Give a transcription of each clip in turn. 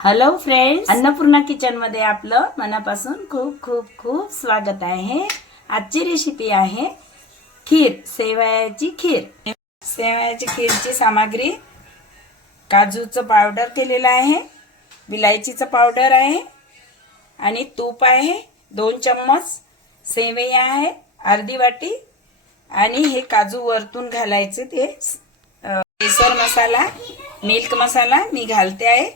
Hello friends Annapurna किचनमध्ये आपलं मनापासून खूप खूप खूप स्वागत आहे. आजची रेसिपी आहे खीर सेवयाची खीर. सेवयाची खीरची सामग्री काजूचं पावडर केलेलं आहे विलायचीचं पावडर आहे आणि तूप आहे दोन चम्मच सेवया आहे अर्धी वाटी आणि हे काजू वरतून घालायचे ते केसर मसाला मिल्क मसाला मी घालते आहे.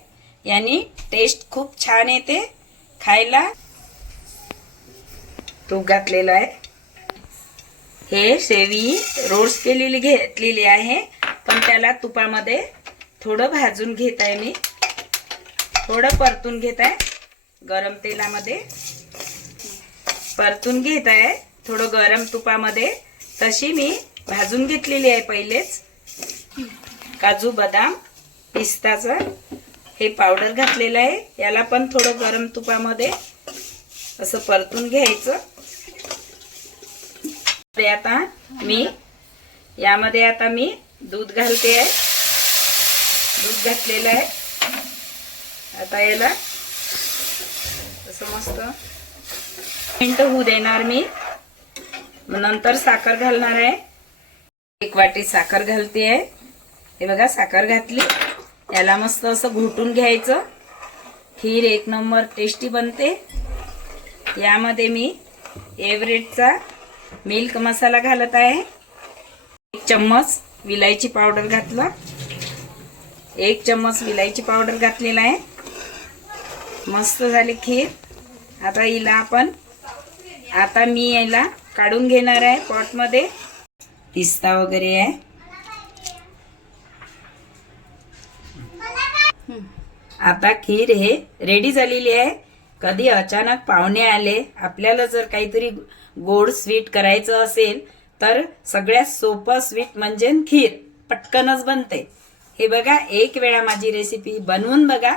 यांनी टेस्ट खूप छान येते. खायला. तूप घातलेलं आहे. हे शेवी रोस्ट केलेली घेतलेली आहे. पण त्याला तुपामध्ये थोडं भाजून घेत आहे मी. थोडं परतून घेत आहे गरम तेलामध्ये. परतून घेत आहे थोडं गरम तुपामध्ये. तशी मी भाजून घेतलेली आहे पहिलेच. काजू बदाम पिस्ताचं. हे पावडर घातलेलं आहे. याला पण थोडं गरम तुपामध्ये असं परतून घ्यायचं. ते आता मी यामध्ये आता मी दूध घालते आहे. दूध घातलेलं आहे. आता याला असं मस्त मिंट होऊ देणार मी. नंतर साखर घालणार आहे. एक वाटी साखर घालते आहे. हे बघा साखर घातली. याला मस्त असं घुटून घ्यायचं. खीर एक नंबर टेस्टी बनते. यामध्ये मी एव्हरेटचा मिल्क मसाला घालत आहे. एक चम्मच विलायची पावडर घातला. एक चम्मच विलायची पावडर घातलेला आहे. मस्त झाली खीर. आता हिला आपण आता मी याला काढून घेणार आहे पॉटमध्ये पिस्ता वगैरे आहे. आता खीर हे रेडी झालेली आहे. कधी अचानक पाहुणे आले आपल्याला जर काहीतरी गोड स्वीट करायचं असेल तर सगळ्यात सोपं स्वीट म्हणजे खीर. पटकनच बनते. हे बघा एक वेळा माझी रेसिपी बनवून बघा.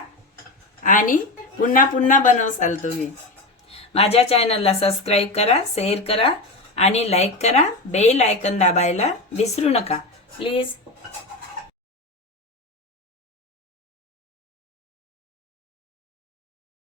आणि पुन्हा पुन्हा बनवसाल तुम्ही. माझ्या चॅनलला सबस्क्राईब करा शेअर करा आणि लाईक करा. बेल आयकन दाबायला विसरू नका. प्लीज